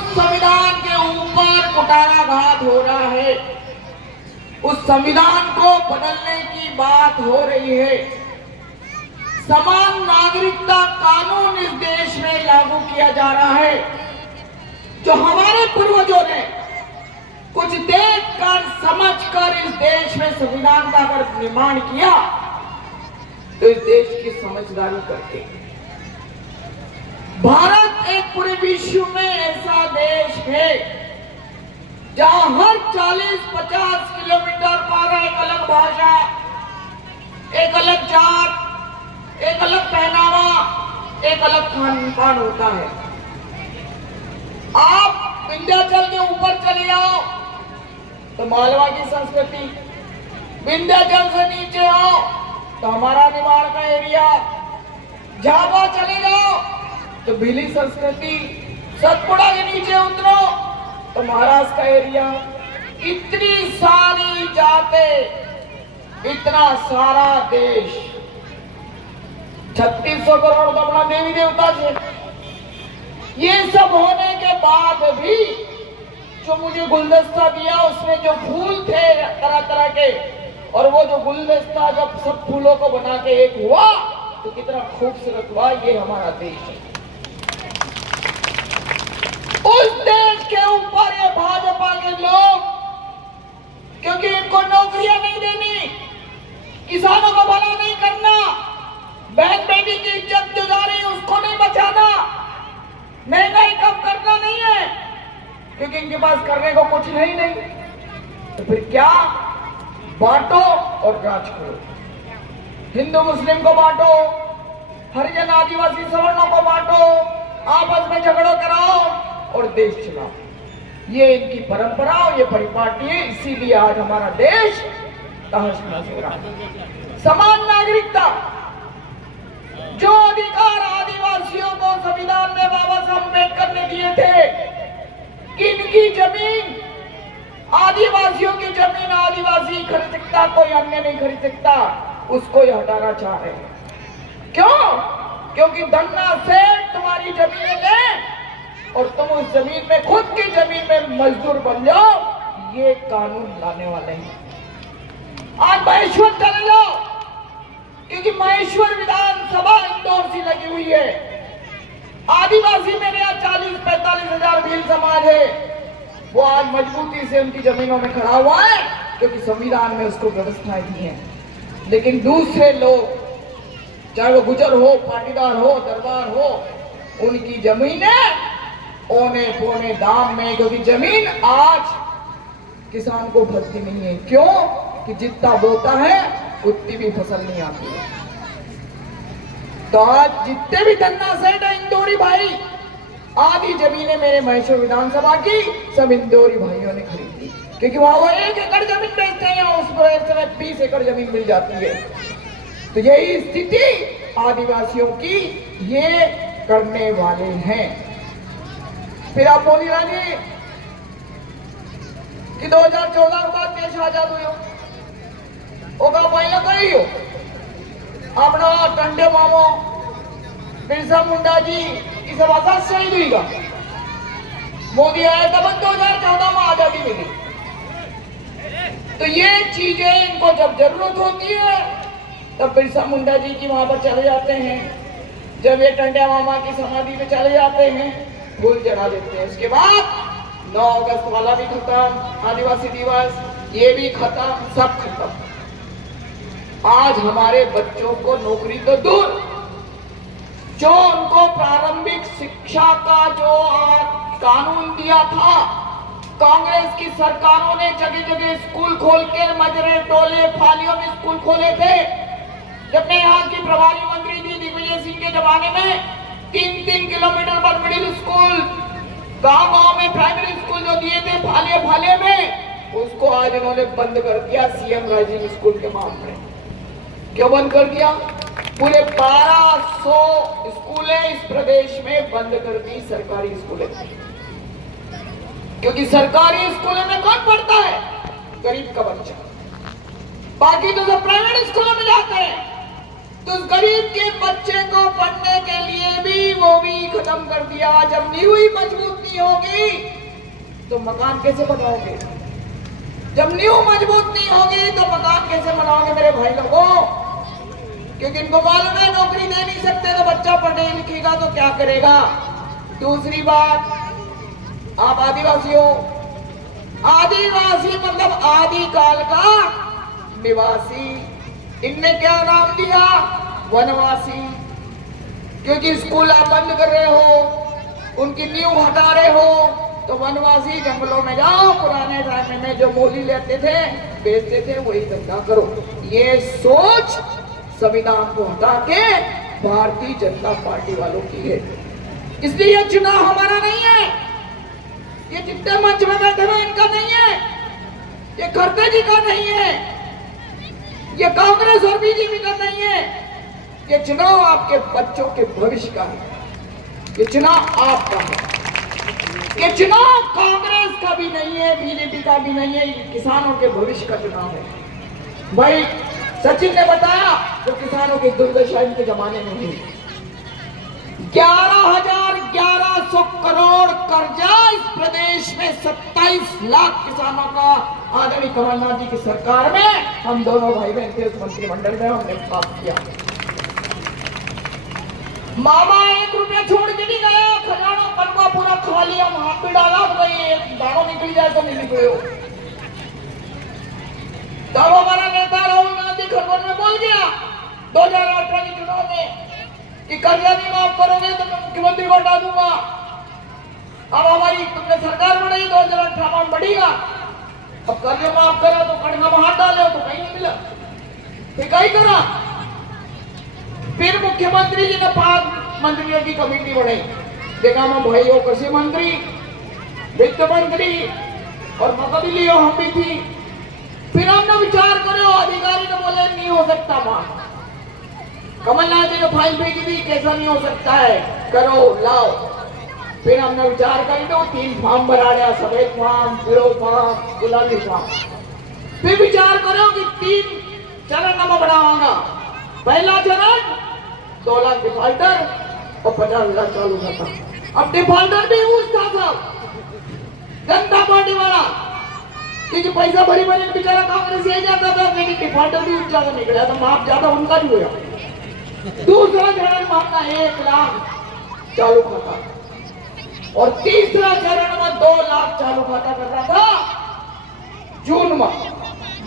उस संविधान के ऊपर कुटाराघात हो रहा है, उस संविधान को बदलने की बात हो रही है। समान नागरिकता कानून इस देश में लागू किया जा रहा है। जो हमारे पूर्वजों ने कुछ देखकर समझकर इस देश में संविधान का अगर निर्माण किया तो इस देश की समझदारी करके भारत एक पूरे विश्व में ऐसा देश है जहां हर 40-50 किलोमीटर पर एक अलग भाषा, एक अलग जात, एक अलग पहनावा, एक अलग खान पान होता है। आप विंध्याचल के ऊपर चले जाओ तो मालवा की संस्कृति, विंध्याचल से नीचे आओ तो हमारा निमाड़ का एरिया, झाबुआ चले जाओ तो भीली संस्कृति, सतपुड़ा के नीचे उतरो तो महाराष्ट्र का एरिया। इतनी सारी जातें, इतना सारा देश, 3600 करोड़ तो अपना देवी देवता से। ये सब होने के बाद भी जो मुझे गुलदस्ता दिया उसमें जो फूल थे तरह तरह के, और वो जो गुलदस्ता जब सब फूलों को बना के एक हुआ तो कितना खूबसूरत हुआ। ये हमारा देश है। उस देश के ऊपर ये भाजपा के लोग, क्योंकि इनको नौकरियां नहीं देनी, किसानों को भला नहीं करना, बहन बेटी की इज्जत जो जा रही उसको नहीं बचाना, महंगाई कम करना नहीं है, क्योंकि इनके पास करने को कुछ है ही नहीं। तो फिर क्या? बांटो और राज करो। हिंदू मुस्लिम को बांटो, हरिजन आदिवासी सवर्णों को बांटो, आपस में झगड़ों कराओ और देश चलाओ। ये इनकी परंपरा और ये परिपाटी है। इसीलिए आज हमारा देश तहस-नहस हो रहा है। समान नागरिकता, जो अधिकार आदिवासियों को संविधान में बाबा साहब अम्बेडकर ने दिए थे कि इनकी जमीन, आदिवासियों की जमीन आदिवासी खरीद सकता, कोई अन्य नहीं खरीद सकता, उसको ये हटाना चाह रहे हैं। क्यों? क्योंकि धन्ना सेठ तुम्हारी जमीनें ले और तुम उस जमीन में, खुद की जमीन में मजदूर बन जाओ। ये कानून लाने वाले हैं। आज महेश्वर चले जाओ, क्योंकि महेश्वर विधानसभा इंदौर से लगी हुई है। आदिवासी मेरे यहाँ 40-45 हजार भील समाज है। वो आज मजबूती से उनकी जमीनों में खड़ा हुआ है, क्योंकि संविधान में उसको व्यवस्थाएं दी है। लेकिन दूसरे लोग, चाहे वो गुजर हो, पाटीदार हो, दरबार हो, उनकी जमीनें औने पौने दाम में, क्योंकि जमीन आज किसान को फलती नहीं है। क्यों? कि जितना बोता है उतनी भी फसल नहीं आती है। तो आज जितने भी धन्ना सेठ है इंदौरी भाई, आधी जमीनें मेरे महेश्वर विधानसभा की सब इंदौरी भाइयों ने खरीदी, क्योंकि वहां वो 1 एकड़ जमीन बेचते हैं, उस पर 20 एकड़ जमीन मिल जाती है। तो यही स्थिति आदिवासियों की ये करने वाले हैं। फिर आप बोली रानी कि 2014 के बाद देश आजाद हुई होगा, पहले कही हो अपना टंडे मामो, बिरसा मुंडा जी, ये सब आजाद शहीद हुई का। मोदी आया तब 2014 में आजादी मिली। तो ये चीजें इनको जब जरूरत होती है तब बिरसा मुंडा जी की वहां पर चले जाते हैं, जब ये टंडे मामा की समाधि पे चले जाते हैं, फूल चढ़ा देते हैं। उसके बाद 9 अगस्त वाला भी खत्म, आदिवासी दिवस ये भी खत्म, सब खत्म। आज हमारे बच्चों को नौकरी तो दूर, जो उनको प्रारंभिक शिक्षा का जो कानून दिया था, कांग्रेस की सरकारों ने जगह जगह स्कूल खोल के, मजरे टोले फालियों में स्कूल खोले थे। जब मैं यहाँ की प्रभारी मंत्री थी दिग्विजय सिंह के जमाने में, 3-3 किलोमीटर पर मिडिल स्कूल, गांव-गांव में प्राइमरी स्कूल जो दिए थे फालिए फालिए में, उसको आज इन्होंने बंद कर दिया सीएम राइजिंग स्कूल के नाम पे। क्यों बंद कर दिया? पूरे 1200 स्कूलें इस प्रदेश में बंद कर दी, सरकारी स्कूलें। क्योंकि सरकारी स्कूलों में कौन पढ़ता है? गरीब का बच्चा। बाकी तो सब प्राइवेट स्कूलों में जाते हैं। तो उस गरीब के बच्चे को पढ़ने के लिए भी वो भी खत्म कर दिया। जब नींव ही मजबूत नहीं होगी तो मकान कैसे बनाओगे? जब नींव मजबूत नहीं होगी तो मकान कैसे बनाओगे मेरे भाई लोगों? क्योंकि इनको मालूम है नौकरी दे नहीं सकते तो बच्चा पढ़े लिखेगा तो क्या करेगा। दूसरी बात, आप आदिवासी हो। आदिवासी मतलब आदिकाल का निवासी। इनने क्या नाम दिया? वनवासी। क्योंकि स्कूल आप बंद कर रहे हो, उनकी नींव हटा रहे हो, तो वनवासी जंगलों में जाओ। पुराने टाइम में जो मोली लेते थे बेचते थे वही धंधा करो। ये सोच संविधान को हटा के भारतीय जनता पार्टी वालों की है। इसलिए ये चुनाव हमारा नहीं है, ये जितने मंच में बैठे हुए इनका नहीं है, ये खड़गे जी का नहीं है, ये कांग्रेस और बीजेपी का नहीं है। ये चुनाव आपके बच्चों के भविष्य का है, ये चुनाव आपका है। ये चुनाव कांग्रेस का भी नहीं है, बीजेपी का भी नहीं है, ये किसानों के भविष्य का चुनाव है। भाई सचिन ने बताया जो किसानों की दुर्दशा इनके जमाने में हुई। 11,1100 करोड़ कर्जा इस प्रदेश में 27 लाख किसानों का आदरणीय कमलनाथ जी की सरकार में हम दोनों भाई बहन के उस मंत्रिमंडल में हमने पास किया। मामा 1 रुपया छोड़ के नहीं गया, खजाना कनवा पूरा खा लिया, वहां पे डाला, एक दानों निकल जाए तो नहीं निकले हो। तब हमारा नेता राहुल गांधी खरगोन में बोल गया 2018 के चुनाव में कि कर्जा नहीं माफ करोगे तो मैं मुख्यमंत्री को हटा दूंगा। अब हमारी तुमने सरकार बनाई, 2018 में बढ़ेगा। अब कर्जा माफ करा तो कड़गा में हाथ डाले तो कहीं नहीं मिला, फिर कहीं करा। फिर मुख्यमंत्री जी ने 5 मंत्रियों की कमेटी बनाई। देखा मैं भाई हो कृषि मंत्री, वित्त मंत्री और मकबली हो हम भी थी। फिर हमने विचार करो, अधिकारी ने बोले नहीं हो सकता माफ। कमलनाथ जी ने फाइल भेजी थी, कैसा नहीं हो सकता है, करो लाओ। फिर हमने विचार करी तो 3 फॉर्म भरा लिया, सफेद फॉर्म, पीलो फॉर्म, गुलाबी फॉर्म। फिर विचार करो कि 3 चरण में बढ़ाऊंगा। पहला चरण 2 लाख डिफॉल्टर और 50,000 चालू खाता। अब डिफॉल्टर भी उसका था जनता पार्टी वाला, क्योंकि पैसा भरी भरी बेचारा कांग्रेस ही जाता था, लेकिन डिफॉल्टर भी उस ज्यादा निकला तो माफ ज्यादा उनका भी हुआ। दूसरा चरण मांगना 1 लाख चालू खाता और तीसरा चरण में 2 लाख चालू खाता कर रहा था जून में।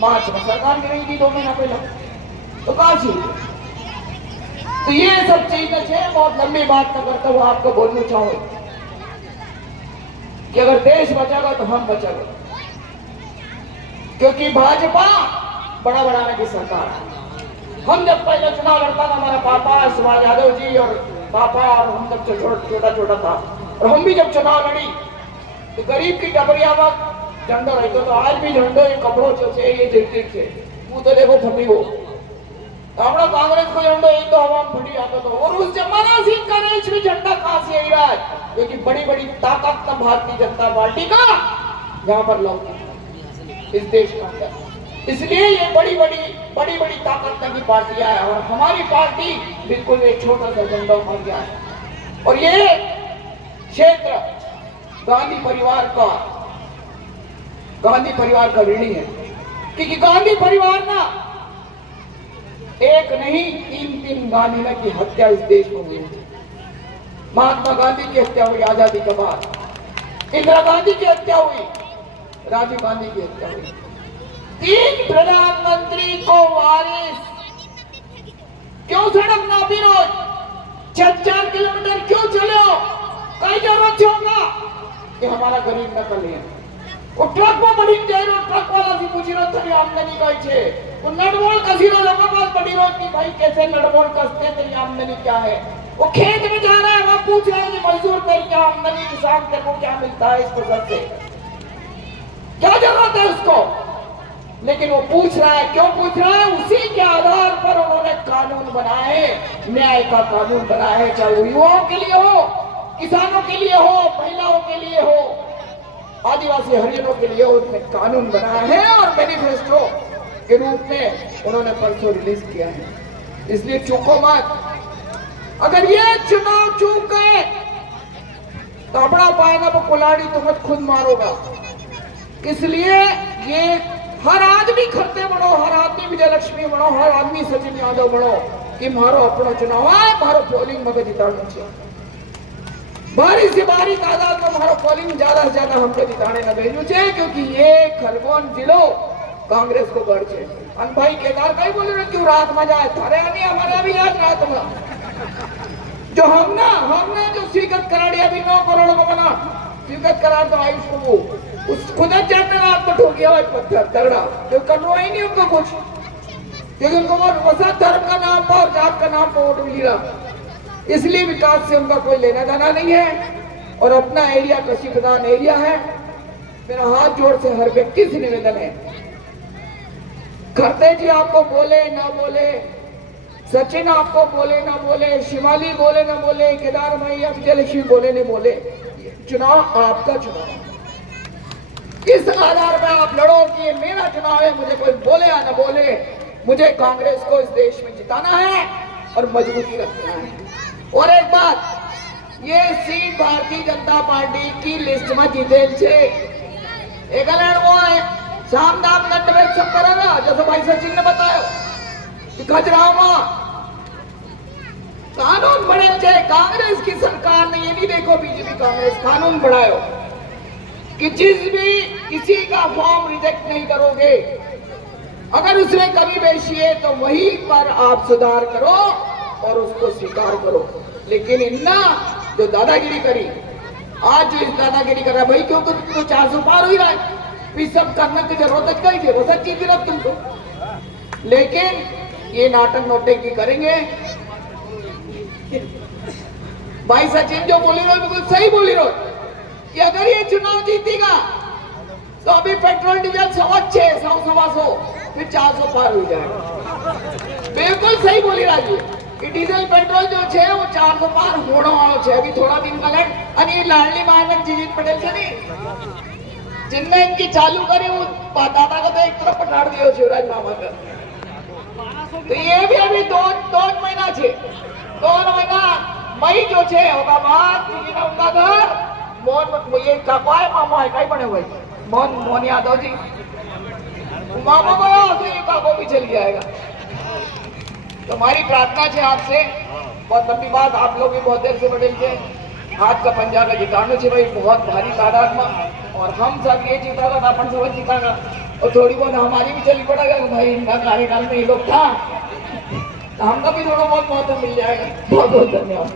मार्च में सरकार की नहीं थी 2 महीना पहले, तो कहा सी। तो ये सब चीजें है। बहुत लंबी बात न करते हुए आपको बोलना चाहूँ कि अगर देश बचेगा तो हम बचेंगे, क्योंकि भाजपा बड़ा बढ़ाने की सरकार है। हम जब पहले चुनाव लड़ता था, हमारा पापा सुभाष यादव जी और पापा और हम जब छोटा छोटा था, और हम भी जब चुनाव लड़ी तो गरीब की टपरिया वक्त झंडा रहते तो आज भी झंडो ये कपड़ों से ये जिल्टिक से वो तो देखो फटी हो। अपना कांग्रेस को झंडो एक तो हवा फटी आता था। और उस जमाना से कांग्रेस भी झंडा कहां से आई रहा है, क्योंकि बड़ी बड़ी ताकत न भारतीय जनता पार्टी का यहाँ पर लौटी इस देश के अंदर। इसलिए ये बड़ी बड़ी ताकत की पार्टियां है और हमारी पार्टी बिल्कुल एक छोटा सा झंडा उठा गया है। और ये क्षेत्र गांधी परिवार का ऋणी है, क्योंकि गांधी परिवार ना एक नहीं 3 गांधी की हत्या इस देश में हुई। महात्मा गांधी की हत्या हुई आजादी के बाद, इंदिरा गांधी की हत्या हुई, राजीव गांधी की हत्या हुई। 3 प्रधानमंत्री को वारिस क्यों सड़क ना विरोध 4 किलोमीटर क्यों चले हो? कई जरूरत होगा कि हमारा गरीब न कर लिया। वो ट्रक में बड़ी जाए ट्रक वाला से पूछ रहा था आमदनी कई छे, वो नटबोल कसी रो लोगों पास बड़ी रोज की भाई कैसे नटबोल कसते तेरी आमदनी क्या है। वो खेत में जा रहा है, वहां पूछ रहे हैं कि मजदूर तेरी क्या आमदनी, किसान तेरे को क्या मिलता है इस फसल से, क्या जरूरत है उसको। लेकिन वो पूछ रहा है, क्यों पूछ रहा है? उसी के आधार पर उन्होंने कानून बनाए, न्याय का कानून बनाया है, चाहे वो युवाओं के लिए हो, किसानों के लिए हो, महिलाओं के लिए हो, आदिवासी हरिजनों के लिए हो, उसने कानून बनाया है और मैनिफेस्टो के रूप में उन्होंने परसों रिलीज किया है। इसलिए चूको मत। अगर ये चुनाव चूक गए तो अपना पाएगा वो कुल्हाड़ी तो मत खुद मारोगा। इसलिए ये हर आदमी खरते बनो, हर आदमी विजय लक्ष्मी बनो, हर आदमी सचिन यादव बनो कि मारो अपना चुनाव है, मारो पोलिंग में जिताना चाहिए। बारी से बारी तादाद में मारो पोलिंग ज्यादा से ज्यादा हमको जिताने न भेजू चाहिए, क्योंकि ये खरगोन जिलो कांग्रेस को गढ़ है। अन भाई केदार कहीं बोले रहे क्यों रात में जाए थारे आनी हमारे अभी आज रात में जो हमने जो स्वीकृत कराड़ी अभी 9 करोड़ को बना स्वीकृत करा तो आयुष को वो उस खुद चढ़ने रात में ठोक गया पत्थर तगड़ा, तो करना ही नहीं उनको कुछ, क्योंकि उनको वसत धर्म का नाम पर और जात का नाम पर वोट मिल रहा, इसलिए विकास से उनका कोई लेना देना नहीं है। और अपना एरिया कृषि प्रधान एरिया है। मेरा हाथ जोड़ से हर व्यक्ति से निवेदन है, खरते जी आपको बोले ना बोले, सचिन आपको बोले ना बोले, शिवाली बोले ना बोले, केदार भैया विजय लक्ष्मी बोले नहीं बोले, चुनाव आपका चुनाव है। इस आधार पर आप लड़ो कि ये मेरा चुनाव है, मुझे कोई बोले या ना बोले, मुझे कांग्रेस को इस देश में जिताना है और मजबूती रखना है। और एक बात, ये सीट भारतीय जनता पार्टी की लिस्ट में जीतेल छे, एक वो है शाम दाम दंड में सब करेगा, जैसे भाई सचिन ने बताया कि खजराव में कानून बने छे। कांग्रेस की सरकार ने ये नहीं देखो बीजेपी कांग्रेस कानून बढ़ायो कि किसी का फॉर्म रिजेक्ट नहीं करोगे, अगर उसमें कमी पेशी है तो वहीं पर आप सुधार करो और उसको स्वीकार करो। लेकिन इन्ना जो दादागिरी करी, आज जो इस दादागिरी कर रहा है भाई, क्योंकि तो 400 पार हो रहा है, फिर सब करने की जरूरत नहीं थी, वो सच्ची थी तुमको। लेकिन ये नाटक नोटंकी करेंगे। भाई सचिन जो बोली रहे बिल्कुल सही बोली रहे कि अगर ये चुनाव जीतेगा तो अभी पेट्रोल डीजल 100 फिर 400 पार हो जाएगा। बिल्कुल सही बोली राजी कि डीजल पेट्रोल जो है वो 400 पार होना वालों है। अभी थोड़ा दिन कलट અને लाडली बहन जीजीत पटेल से नहीं जिनने इनकी चालू करी वो दादा को तो एक तरफ पटाड़ दियो शिवराज मामा का। तो ये भी अभी दो महीना छे, 2 महीना मई जो छे होगा बात उनका घर मोहन ये काका है मामा है कहीं बने हुए मोहन यादव जी मामा को ये काको भी चल जाएगा। तो हमारी प्रार्थना है आपसे, बहुत लंबी बात, आप लोग भी बहुत देर से बदल के हाथ का पंजा का जिताना चाहिए भाई, बहुत भारी तादाद में, और हम सब ये जीतागा तो अपन सब जीतागा, और थोड़ी बहुत हमारी भी चली पड़ेगा भाई इनका कार्यकाल में ये लोग था, तो हमका भी थोड़ा बहुत मौका मिल जाएगा। बहुत बहुत धन्यवाद।